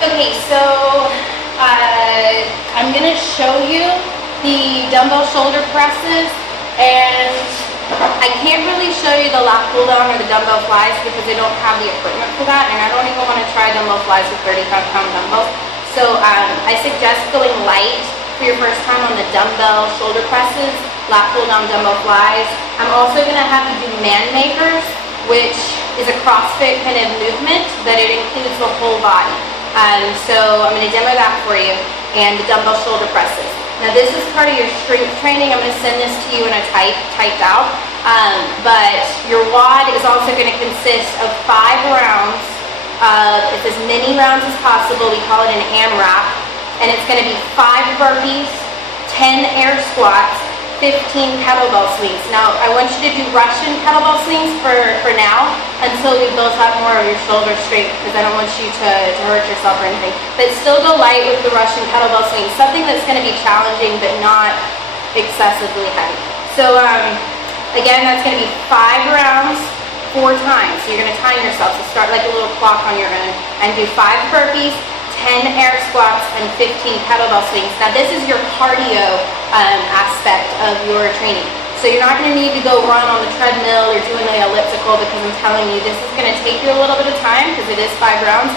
Okay, so I'm going to show you the dumbbell shoulder presses, and I can't really show you the lat pull down or the dumbbell flies because I don't have the equipment for that, and I don't even want to try dumbbell flies with 35-pound dumbbells. So I suggest going light for your first time on the dumbbell shoulder presses, lat pull down dumbbell flies. I'm also going to have you do man makers, which is a CrossFit kind of movement, but it includes the whole body. So I'm going to demo that for you, and the dumbbell shoulder presses. Now this is part of your strength training. I'm going to send this to you in a typed out. But your WOD is also going to consist of 5 rounds of, it's as many rounds as possible. We call it an AMRAP. And it's going to be 5 burpees, 10 air squats, 15 kettlebell swings. Now, I want you to do Russian kettlebell swings for now until you build up more of your shoulder strength, because I don't want you to hurt yourself or anything. But still go light with the Russian kettlebell swings, something that's going to be challenging but not excessively heavy. So, again, that's going to be 5 rounds, 4 times. So you're going to time yourself. So start like a little clock on your own and do 5 burpees, 10 air squats, and 15 kettlebell swings. Now this is your cardio aspect of your training. So you're not going to need to go run on the treadmill or doing the elliptical, because I'm telling you this is going to take you a little bit of time because it is 5 rounds,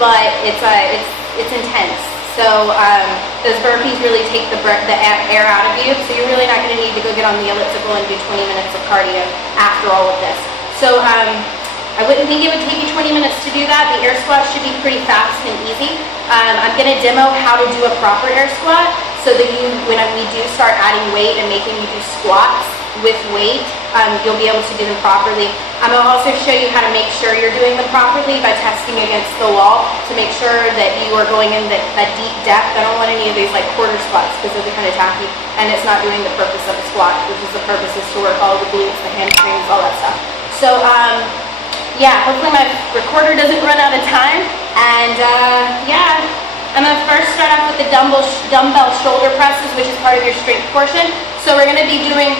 but it's intense. So those burpees really take the air out of you, so you're really not going to need to go get on the elliptical and do 20 minutes of cardio after all of this. So I wouldn't think it would take you 20 minutes to do that. The air squat should be pretty fast and easy. I'm going to demo how to do a proper air squat so that when we do start adding weight and making you do squats with weight, you'll be able to do them properly. I'm going to also show you how to make sure you're doing them properly by testing against the wall to make sure that you are going in that deep depth. I don't want any of these like quarter squats because those are kind of tacky, and it's not doing the purpose of a squat, which is the purpose is to work all the glutes, the hamstrings, all that stuff. So yeah, hopefully my recorder doesn't run out of time. And yeah, I'm going to first start off with the dumbbell shoulder presses, which is part of your strength portion. So we're going to be doing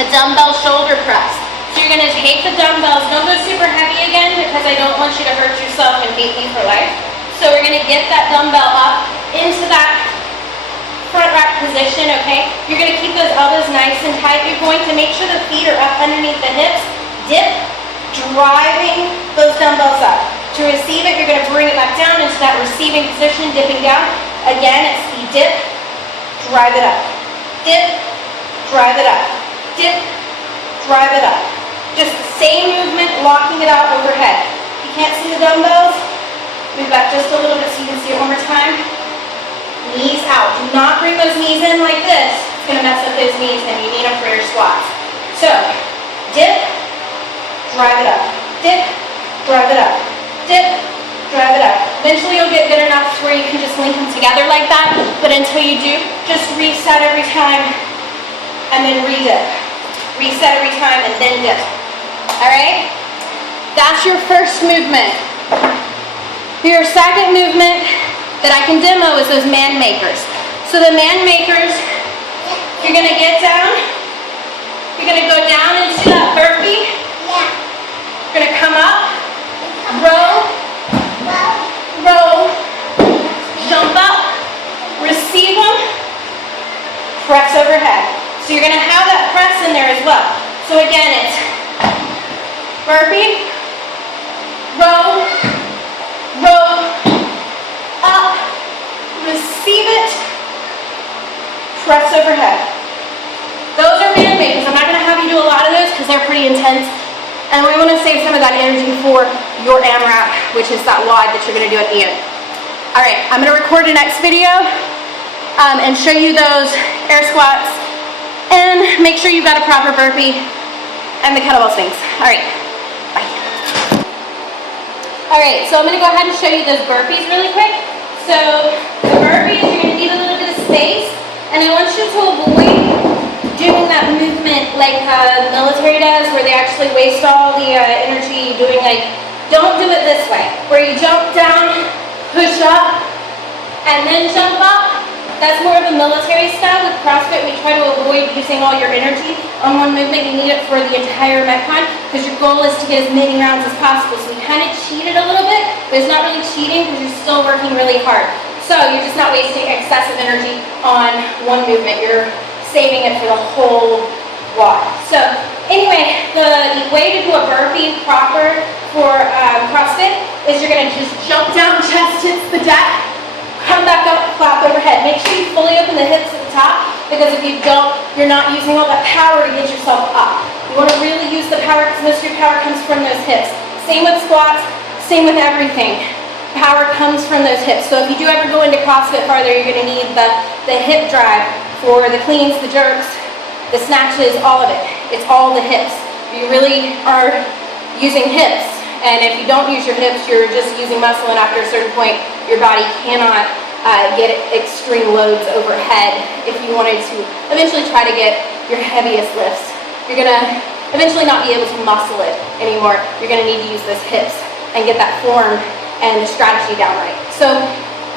a dumbbell shoulder press. So you're going to take the dumbbells, don't go super heavy again because I don't want you to hurt yourself and hate me for life. So we're going to get that dumbbell up into that front rack position, okay? You're going to keep those elbows nice and tight. You're going to make sure the feet are up underneath the hips. Dip, driving those dumbbells up. To receive it, you're going to bring it back down into that receiving position, dipping down. Again, it's the dip, drive it up. Dip, drive it up. Dip, drive it up. Just the same movement, locking it out overhead. If you can't see the dumbbells, move back just a little bit so you can see it one more time. Knees out. Do not bring those knees in like this. It's going to mess up those knees and you need them for your squats. So, dip, drive it up. Dip, drive it up. Dip, drive it up. Eventually you'll get good enough to where you can just link them together like that, but until you do, just reset every time and then re-dip. Reset every time and then dip. Alright? That's your first movement. Your second movement that I can demo is those man makers. So the man makers, you're going to get down, you're going to go down into that burpee. You're going to come up, row, row, jump up, receive them, press overhead. So you're going to have that press in there as well. So again, it's burpee, row, row, up, receive it, press overhead. Those are man makers. I'm not going to have you do a lot of those because they're pretty intense. And we want to save some of that energy for your AMRAP, which is that WOD that you're going to do at the end. Alright, I'm going to record the next video and show you those air squats and make sure you've got a proper burpee and the kettlebell swings. Alright, bye. Alright, so I'm going to go ahead and show you those burpees really quick. So the burpees, you're going to need a little bit of space, and I want you to avoid doing that movement like the military does, where they actually waste all the energy doing don't do it this way, where you jump down, push up, and then jump up. That's more of a military style. With CrossFit, we try to avoid using all your energy on one movement. You need it for the entire Metcon because your goal is to get as many rounds as possible. So we kind of cheated a little bit but it's not really cheating because you're still working really hard. So you're just not wasting excessive energy on one movement. You're saving it for the whole walk. So anyway, the way to do a burpee proper for CrossFit is you're gonna just jump down, chest hits the deck, come back up, flap overhead. Make sure you fully open the hips at the top, because if you don't, you're not using all that power to get yourself up. You wanna really use the power, because most of your power comes from those hips. Same with squats, same with everything. Power comes from those hips. So if you do ever go into CrossFit farther, you're gonna need the hip drive for the cleans, the jerks, the snatches, all of it. It's all the hips. You really are using hips. And if you don't use your hips, you're just using muscle, and after a certain point, your body cannot get extreme loads overhead. If you wanted to eventually try to get your heaviest lifts, you're gonna eventually not be able to muscle it anymore. You're gonna need to use those hips and get that form and strategy down right. So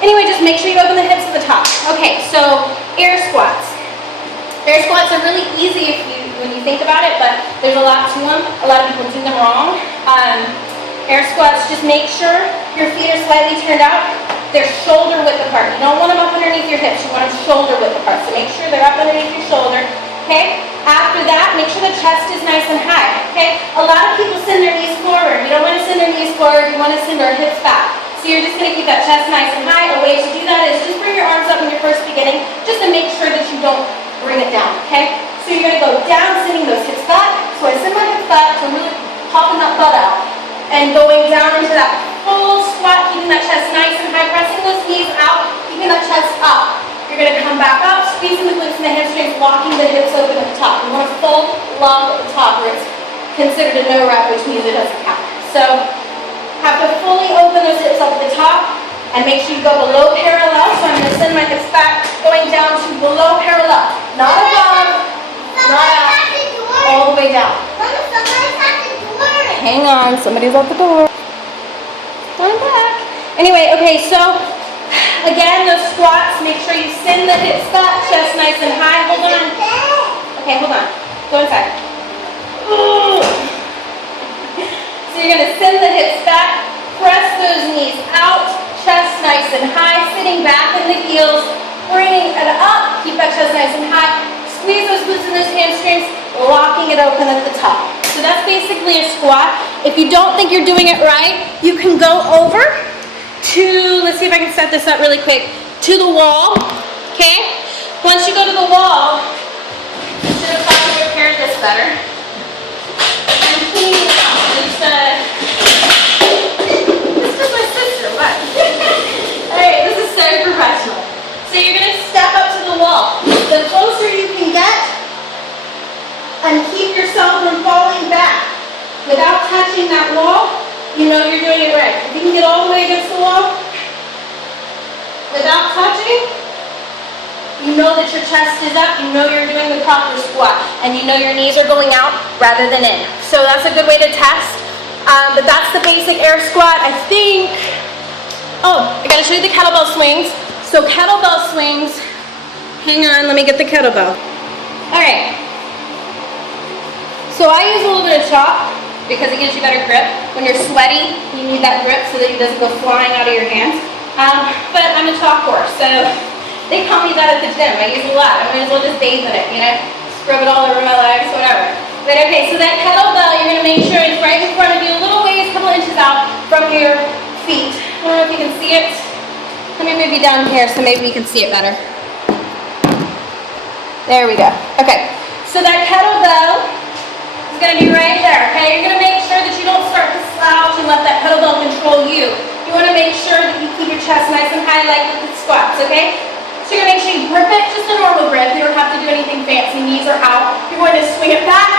anyway, just make sure you open the hips at the top. Okay, so air squats. Air squats are really easy when you think about it, but there's a lot to them. A lot of people do them wrong. Air squats, just make sure your feet are slightly turned out. They're shoulder width apart. You don't want them up underneath your hips. You want them shoulder width apart. So make sure they're up underneath your shoulder. Okay? After that, make sure the chest is nice and high. Okay? A lot of people send their knees forward. We don't want to send our knees forward. We want to send our hips back. So you're just going to keep that chest nice and high. A way to do that is just bring your arms up in your first beginning, just to make sure that you don't bring it down. Okay? So you're going to go down, sending those hips back. So I send my hips back, so I'm really popping that butt out. And going down into that full squat, keeping that chest nice and high, pressing those knees out, keeping that chest up. You're going to come back up, squeezing the glutes and the hamstrings, locking the hips open at the top. You want a full lock at the top, where it's considered a no rep, which means it doesn't count. So have to fully open those hips up at the top, and make sure you go below parallel. So I'm going to send my hips back, going down to below parallel. Not above, not up, all the way down. Hang on, somebody's at the door. I'm back. Anyway, okay, so again, those squats, make sure you send the hips back, chest nice and high. Hold on. Okay, hold on. Go inside. So you're going to send the hips back, press those knees out, chest nice and high, sitting back in the heels, bringing it up, keep that chest nice and high, squeeze those glutes and those hamstrings, locking it open at the top. So that's basically a squat. If you don't think you're doing it right, you can go over to, let's see if I can set this up really quick, to the wall, okay? Once you go to the wall, you should have probably prepared this better. And clean it up. This is my sister, what? Alright, this is so professional. So you're going to step up to the wall. The closer you can get, and keep yourself from falling back without touching that wall, you know you're doing it right. If you can get all the way against the wall without touching, you know that your chest is up, you know you're doing the proper squat, and you know your knees are going out rather than in. So that's a good way to test. But that's the basic air squat. I think, oh, I gotta show you the kettlebell swings. So kettlebell swings, hang on, let me get the kettlebell. All right. So I use a little bit of chalk because it gives you better grip. When you're sweaty, you need that grip so that it doesn't go flying out of your hands. But I'm a chalk horse, so they call me that at the gym. I use it a lot. I might as well just bathe in it, you know? Scrub it all over my legs, whatever. But okay, so that kettlebell, you're gonna make sure it's right in front of you, a little ways, a couple inches out from your feet. I don't know if you can see it. Let me move you down here so maybe you can see it better. There we go. Okay, so that kettlebell is going to be right there, okay? You're going to make sure that you don't start to slouch and let that kettlebell control you. You want to make sure that you keep your chest nice and high like with the squats, okay? So you're going to make sure you grip it, just a normal grip. You don't have to do anything fancy. Knees are out. You're going to swing it back,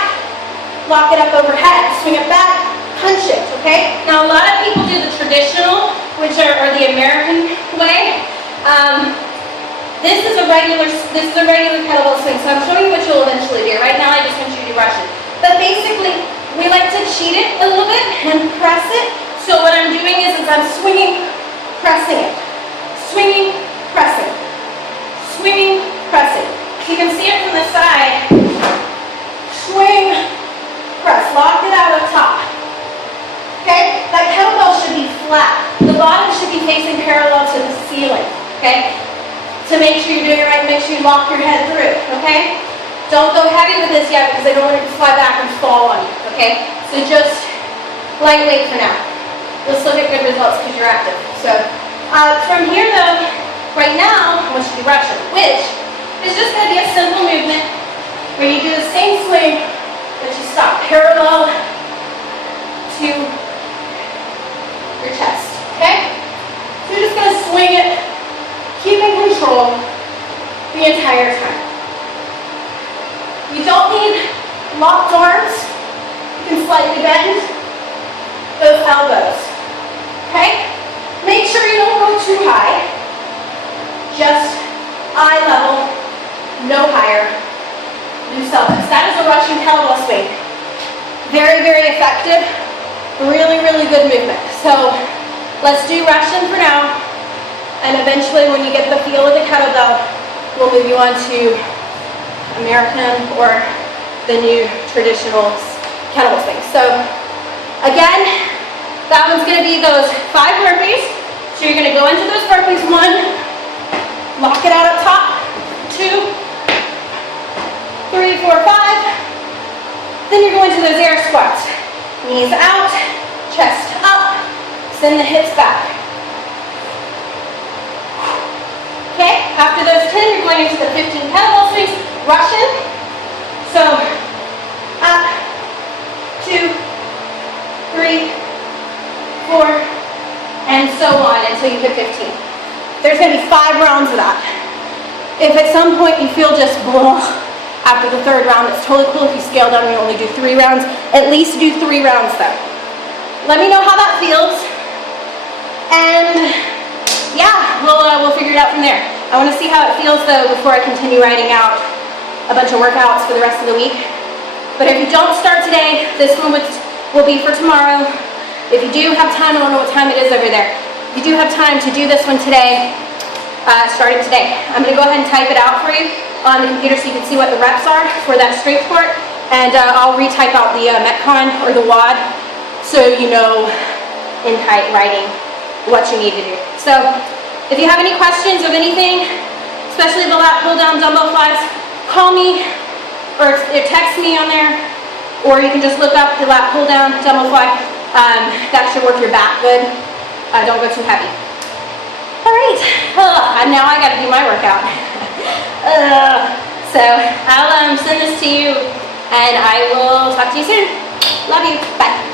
lock it up overhead, swing it back, punch it, okay? Now a lot of people do the traditional, which are the American way. This is a regular kettlebell swing, so I'm showing you what you'll eventually do. Right now I just want you to do Russian. But basically, we like to cheat it a little bit and press it. So what I'm doing is I'm swinging, pressing it. Swinging, pressing. Swinging, pressing. You can see it from the side. Swing, press. Lock it out up top. Okay? That kettlebell should be flat. the bottom should be facing parallel to the ceiling, okay? To make sure you're doing it right, make sure you lock your head through, okay? Don't go heavy with this yet because I don't want it to fly back and fall on you, okay? So just lightweight for now. You'll still get good results because you're active. So from here though, right now, I want you to do Russian, which is just going to be a simple movement where you do the same swing, but you stop parallel to your chest, okay? So you're just going to swing it, keeping control the entire time. You don't need locked arms. You can slightly bend those elbows, okay? Make sure you don't go too high, just eye level, no higher, loose elbows. That is a Russian kettlebell swing. Very, very effective, really, really good movement. So let's do Russian for now, and eventually when you get the feel of the kettlebell, we'll move you on to American or the new traditional kettlebell swing. So again, that one's going to be those 5 burpees. So you're going to go into those burpees. 1, lock it out up top. 2, 3, 4, 5. Then you're going to those air squats. Knees out, chest up, send the hips back. Okay, after those 10, you're going into the 15 kettlebell swings. Russian. So up, 2, 3, 4, and so on until you hit 15. There's going to be 5 rounds of that. If at some point you feel just blah after the 3rd round, it's totally cool if you scale down and you only do 3 rounds. At least do 3 rounds though. Let me know how that feels. And yeah, we'll figure it out from there. I want to see how it feels though before I continue writing out a bunch of workouts for the rest of the week. But if you don't start today, this one will be for tomorrow. If you do have time, I don't know what time it is over there. If you do have time to do this one today, start it today. I'm going to go ahead and type it out for you on the computer so you can see what the reps are for that strength sport. And I'll retype out the Metcon or the WOD so you know in writing what you need to do. So if you have any questions of anything, especially the lat pull down dumbbell flies, call me or text me on there, or you can just look up the lat pull down dumbbell fly. That should work your back good. Don't go too heavy. All right, now I got to do my workout. So I'll send this to you, and I will talk to you soon. Love you. Bye.